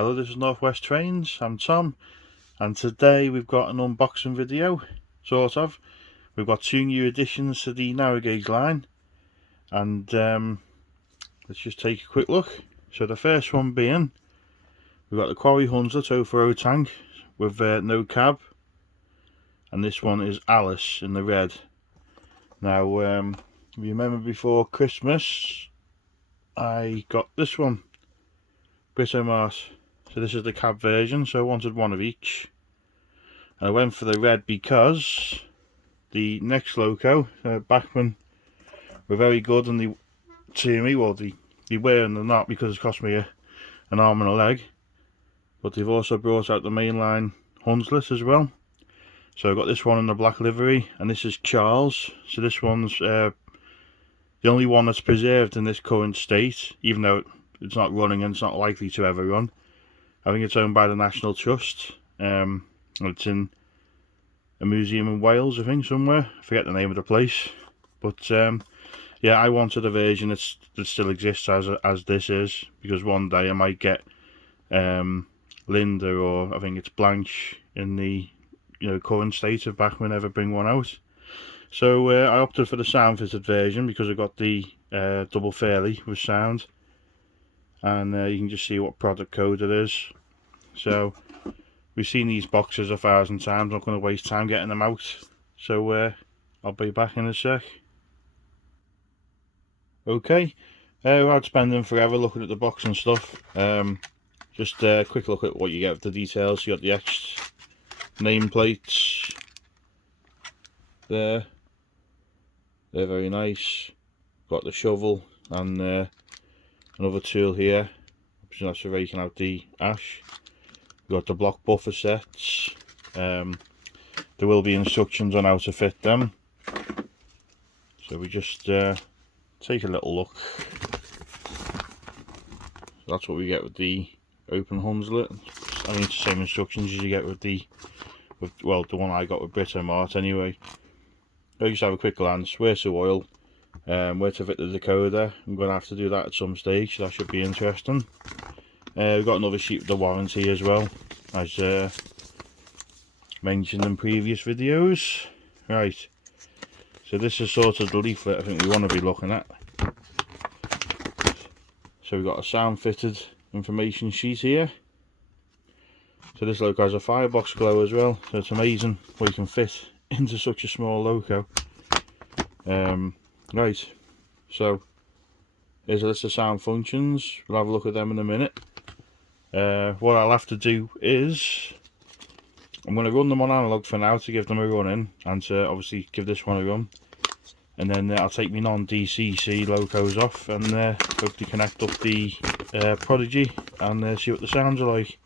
Hello, this is Northwest Trains. I'm Tom, and today we've got an unboxing video, sort of. We've got two new additions to the narrow gauge line, and let's just take a quick look. So the first one being, we've got the Quarry Hunslets 040 tank with no cab, and this one is Alice in the red. Now, if you remember before Christmas, I got this one, Mart. So this is the cab version, so I wanted one of each. And I went for the red because the next loco, Bachmann, were very good, and they, to me, well, they were and they're not, because it's cost me an arm and a leg. But they've also brought out the mainline Hunslets as well. So I got this one in the black livery, and this is Charles. So this one's the only one that's preserved in this current state, even though it's not running and it's not likely to ever run. I think it's owned by the National Trust. It's in a museum in Wales, I think, somewhere. I forget the name of the place. But yeah, I wanted a version that still exists as this is, because one day I might get Linda, or I think it's Blanche, in the current state of Bachmann ever bring one out. So I opted for the sound fitted version because I got the double fairly with sound, and you can just see what product code it is. So we've seen these boxes 1,000 times. I'm not going to waste time getting them out, so I'll be back in a sec. Okay, without spending forever looking at the box and stuff, just a quick look at what you get with the details. You got the etched nameplates there, they're very nice. Got the shovel and another tool here, so that's for raking out the ash. Got the block buffer sets. There will be instructions on how to fit them, so we just take a little look. So that's what we get with the open Hunslet. I mean, it's the same instructions as you get with the the one I got with Mart anyway. So just have a quick glance. Where to oil, where to fit the decoder. I'm going to have to do that at some stage, so that should be interesting. We've got another sheet of the warranty as well, as mentioned in previous videos. Right, so this is sort of the leaflet I think we want to be looking at. So we've got a sound fitted information sheet here. So this loco has a firebox glow as well, so it's amazing what you can fit into such a small loco. Right, so here's a list of sound functions. We'll have a look at them in a minute. What I'll have to do is, I'm going to run them on analog for now to give them a run in, and to obviously give this one a run. And then I'll take my non-DCC locos off and hopefully connect up the Prodigy and see what the sounds are like.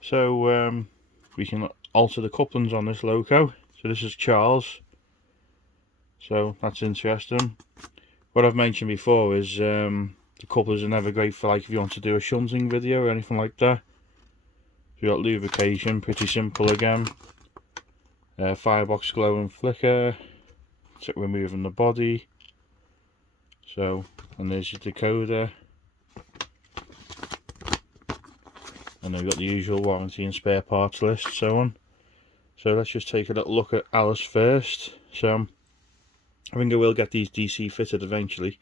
So we can alter the couplings on this loco. So this is Charles, so that's interesting. What I've mentioned before is the couplers are never great for, like, if you want to do a shunting video or anything like that. So you got lubrication, pretty simple again. Firebox glow and flicker. So removing the body. So, and there's your decoder. And then we've got the usual warranty and spare parts list, so on. So let's just take a little look at Alice first. So I think I will get these DC fitted eventually,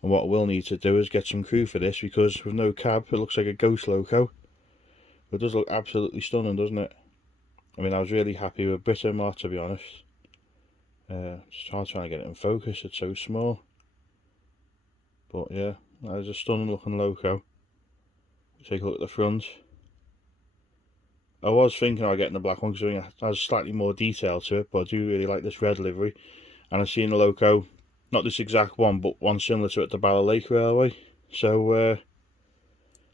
and what I will need to do is get some crew for this, because with no cab it looks like a ghost loco. It does look absolutely stunning, doesn't it? I mean, I was really happy with Mart, to be honest. It's hard trying to get it in focus, it's so small. But yeah, that is a stunning looking loco. Take a look at the front. I was thinking of getting the black one because it has slightly more detail to it, but I do really like this red livery. And I've seen a loco, not this exact one, but one similar to it at the Bala Lake Railway. So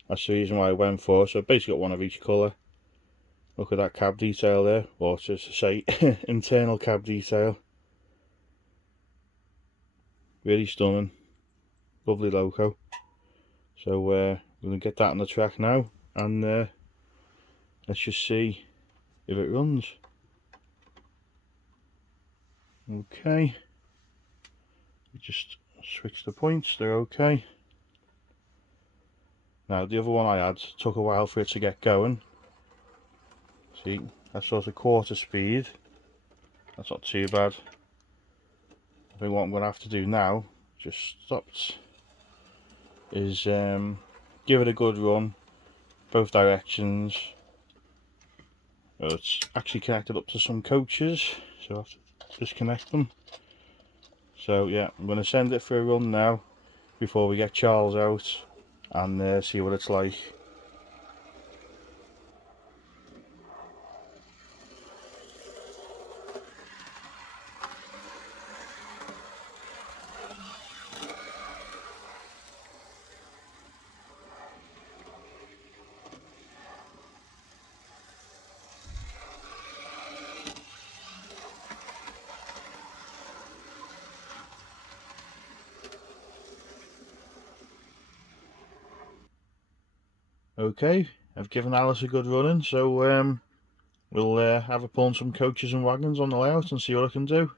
that's the reason why I went for. So I've basically got one of each colour. Look at that cab detail there, or just to say internal cab detail. Really stunning, lovely loco. So we're going to get that on the track now, and let's just see if it runs. Okay, we just switch the points, they're okay. Now the other one I had took a while for it to get going. See, that's sort of quarter speed. That's not too bad. I think what I'm going to have to do now, just stopped, is give it a good run, both directions. Well, it's actually connected up to some coaches, so I have to disconnect them. So yeah, I'm going to send it for a run now before we get Charles out and see what it's like. Okay, I've given Alice a good running, so we'll have her pulling some coaches and wagons on the layout and see what I can do.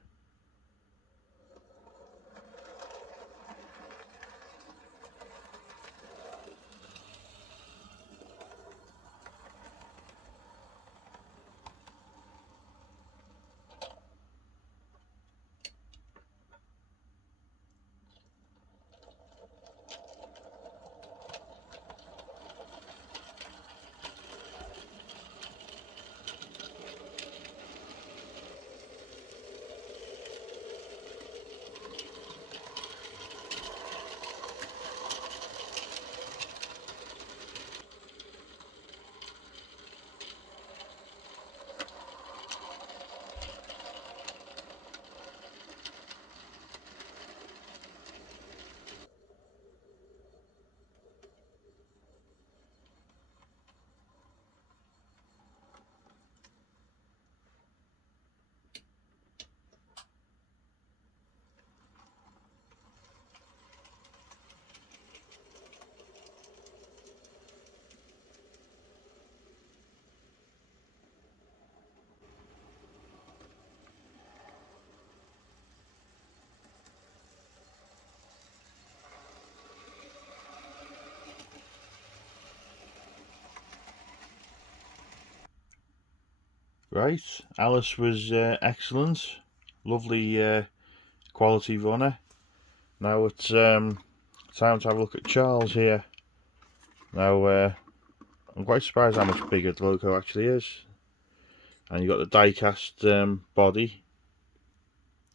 Right, Alice was excellent, lovely quality runner. Now it's time to have a look at Charles here. Now I'm quite surprised how much bigger the loco actually is. And you've got the die-cast body.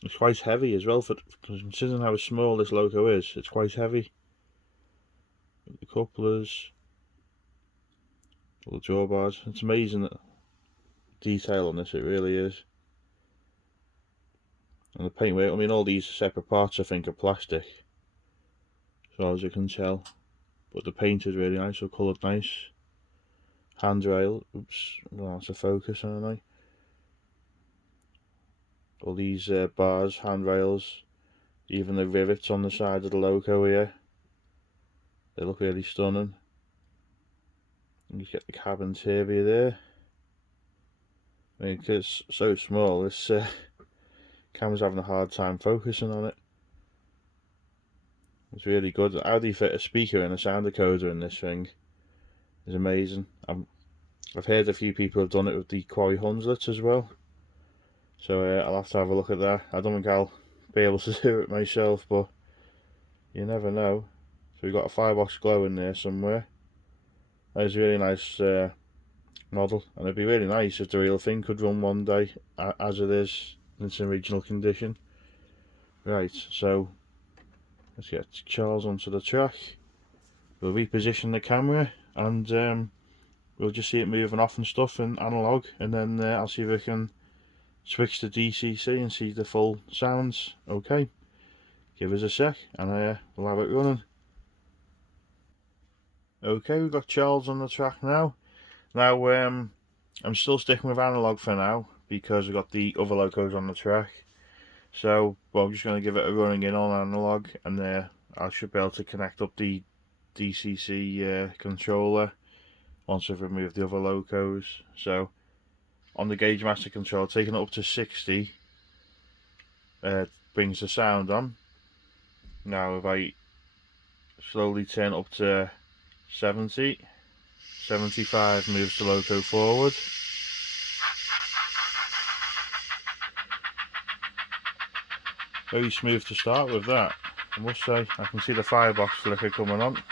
It's quite heavy as well, for considering how small this loco is. It's quite heavy. The couplers, all the drawbars. It's amazing that detail on this, it really is. And the paintwork, I mean, all these separate parts I think are plastic, as far as you can tell. But the paint is really nice, so coloured nice. Handrail, oops, well, that's a focus, aren't I? All these bars, handrails, even the rivets on the side of the loco here, they look really stunning. And you get the cab interior there. I mean, it's so small, this camera's having a hard time focusing on it. It's really good. How they fit a speaker and a sound decoder in this thing is amazing. I've heard a few people have done it with the Quarry Hunslets as well, so I'll have to have a look at that. I don't think I'll be able to do it myself, but you never know. So we've got a firebox glow in there somewhere. That's a really nice model, and it'd be really nice if the real thing could run one day as it is in its original condition. Right, so let's get Charles onto the track. We'll reposition the camera and we'll just see it moving off and stuff in analog, and then I'll see if we can switch to DCC and see the full sounds. Okay, give us a sec and we'll have it running. Okay, we've got Charles on the track now. Now I'm still sticking with analog for now because we've got the other locos on the track. So well, I'm just going to give it a running in on analog, and I should be able to connect up the DCC controller once I've removed the other locos. So on the gauge master controller, taking it up to 60 brings the sound on. Now if I slowly turn up to 70, 75 moves the loco forward. Very smooth to start with that, I must say. I can see the firebox flicker coming on.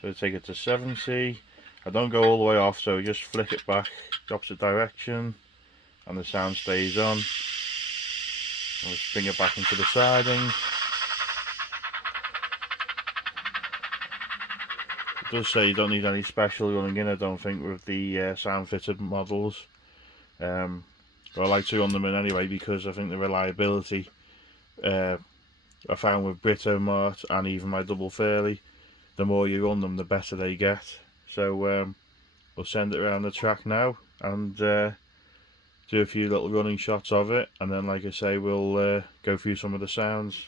So take it to 70. I don't go all the way off, so just flick it back the opposite direction and the sound stays on. I'll just bring it back into the siding. It does say you don't need any special running in, I don't think, with the sound fitted models. But I like to run them in anyway because I think the reliability I found with Britomart and even my double Fairley, the more you run them the better they get. So we'll send it around the track now and do a few little running shots of it, and then like I say we'll go through some of the sounds.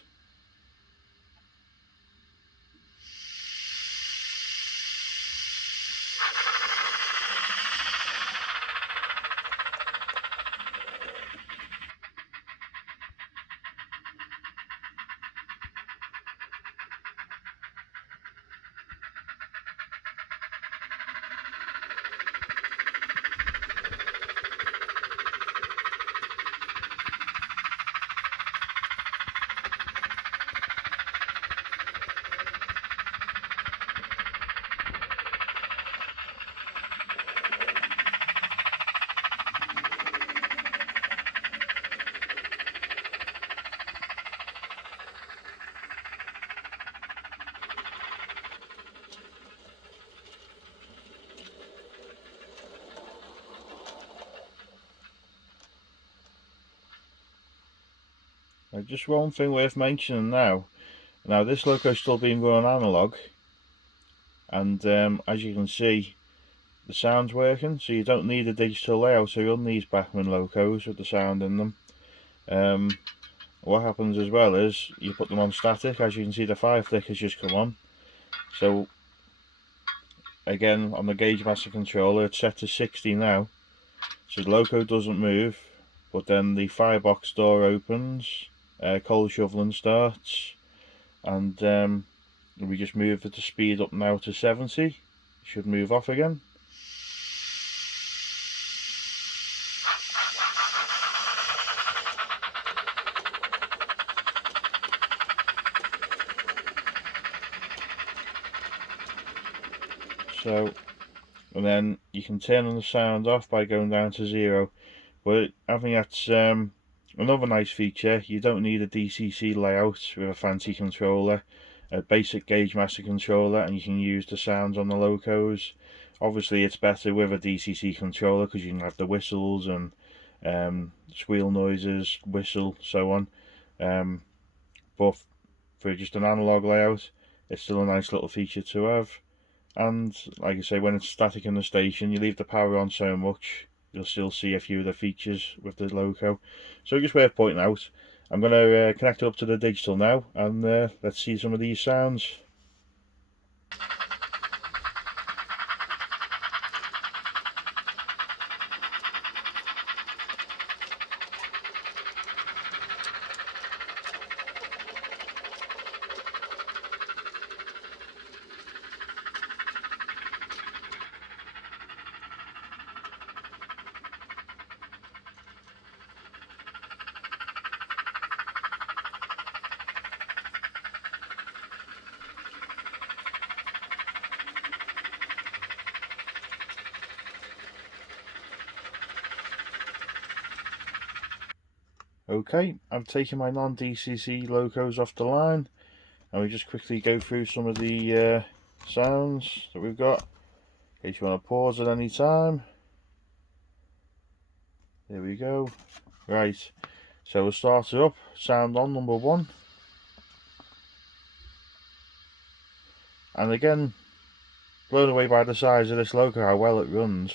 Just one thing worth mentioning now. Now this loco's still being run analog, and as you can see the sound's working, so you don't need a digital layout to run these Bachmann locos with the sound in them. What happens as well is you put them on static. As you can see, the fire flick has just come on. So again, on the gauge master controller it's set to 60 now, so the loco doesn't move, but then the firebox door opens, coal shoveling starts, and we just move the speed up now to 70. It should move off again. So, and then you can turn on the sound off by going down to 0. But I think that's another nice feature. You don't need a DCC layout with a fancy controller. A basic gauge master controller, and you can use the sounds on the locos. Obviously it's better with a DCC controller because you can have the whistles and squeal noises, whistle, so on. But for just an analog layout, it's still a nice little feature to have. And like I say, when it's static in the station, you leave the power on so much, you'll still see a few of the features with the loco. So just worth pointing out. I'm going to connect it up to the digital now, and let's see some of these sounds. Okay, I've taken my non-DCC locos off the line, and we just quickly go through some of the sounds that we've got, in case you want to pause at any time. There we go. Right, so we'll start it up. Sound on number 1. And again, blown away by the size of this loco, how well it runs.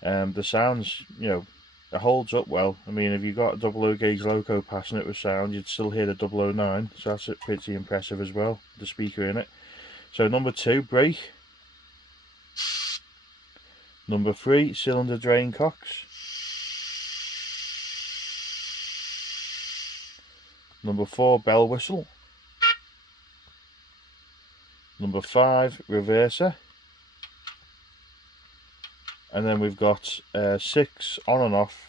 The sounds, you know, it holds up well. I mean, if you've got a 00 gauge loco passing it with sound, you'd still hear the 009, so that's pretty impressive as well, the speaker in it. So number 2, brake. Number 3, cylinder drain cocks. Number 4, bell whistle. number 5 reverser, and then we've got 6 on and off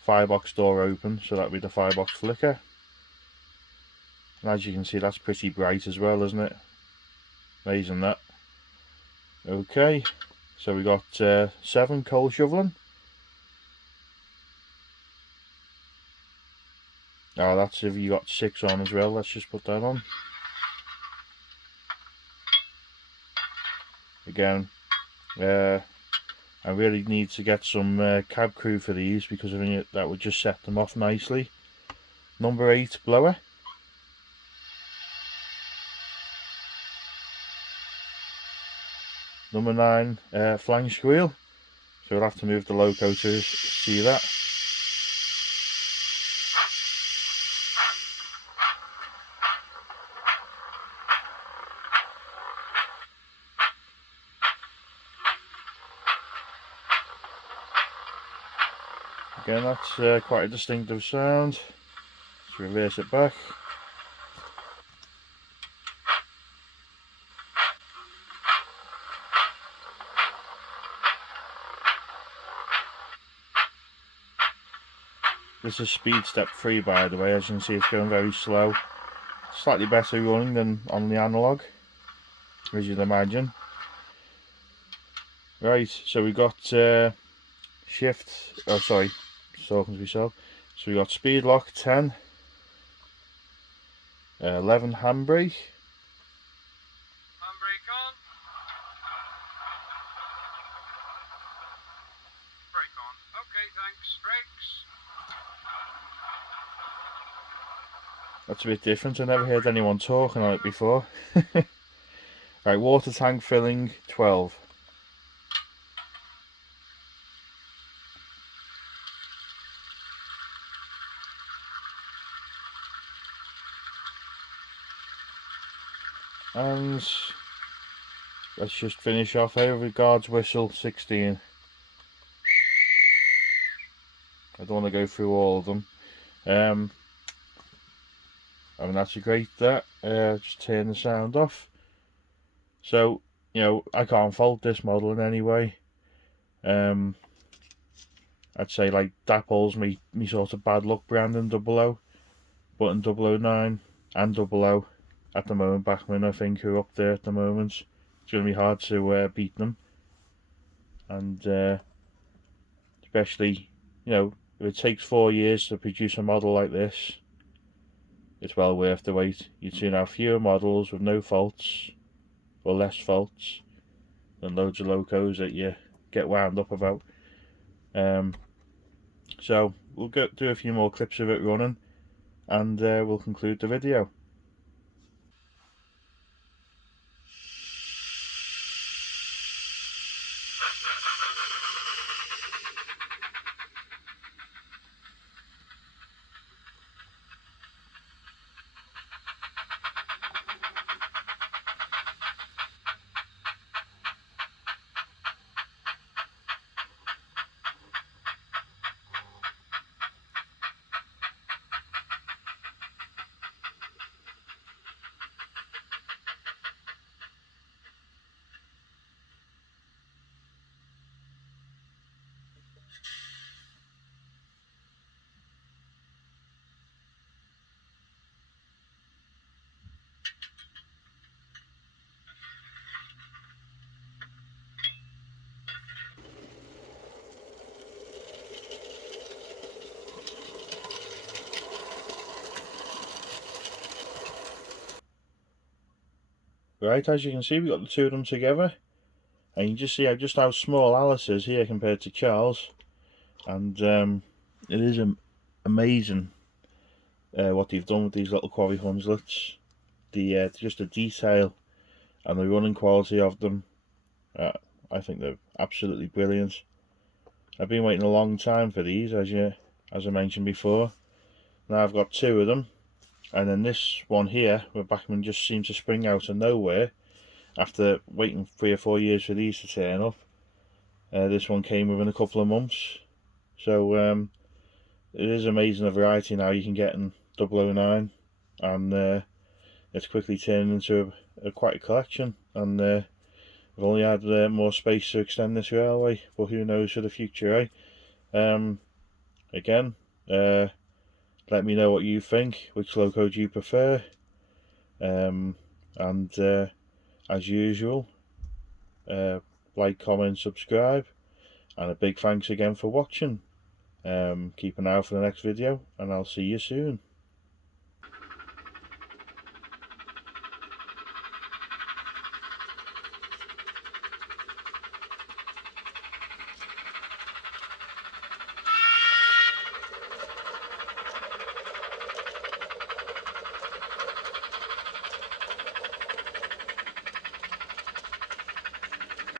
firebox door open, so that'd be the firebox flicker. And as you can see, that's pretty bright as well, isn't it? Amazing that. Okay, so we got 7 coal shoveling. Oh, that's if you got 6 on as well. Let's just put that on. Again, I really need to get some cab crew for these, because I think that would just set them off nicely. Number 8 blower. Number 9 flange squeal. So we'll have to move the loco to see that. Again, that's quite a distinctive sound. Let's reverse it back. This is speed step 3, by the way. As you can see, it's going very slow. Slightly better running than on the analog, as you'd imagine. Right, so we got shift, oh sorry, talking to myself. So we got speed lock 10, 11 handbrake. Handbrake on. Brake on. Okay, thanks. Brakes. That's a bit different. I never heard anyone talking on it before. Right, water tank filling 12. And let's just finish off here with guard's whistle 16. I don't want to go through all of them. I mean, that's a great that. Just turn the sound off. So, you know, I can't fault this model in any way. I'd say like Dapple's me sort of bad luck brand in 00, but in 009 and 00 at the moment, Bachmann I think are up there at the moment. It's going to be hard to beat them, and especially, you know, if it takes 4 years to produce a model like this, it's well worth the wait. You'd soon have fewer models with no faults, or less faults, than loads of locos that you get wound up about. So we'll do a few more clips of it running, and we'll conclude the video. Right, as you can see, we've got the two of them together, and you can just see how small Alice is here compared to Charles, and it is amazing what they've done with these little quarry Hunslets. Just the detail and the running quality of them, I think they're absolutely brilliant. I've been waiting a long time for these, as I mentioned before. Now I've got 2 of them, and then this one here, where Bachmann just seemed to spring out of nowhere after waiting 3 or 4 years for these to turn up. This one came within a couple of months, so it is amazing the variety now you can get in 009, and it's quickly turning into quite a collection, and I've only had more space to extend this railway, but who knows for the future, Again, let me know what you think, which loco do you prefer, and as usual, like, comment, subscribe, and a big thanks again for watching. Keep an eye out for the next video, and I'll see you soon.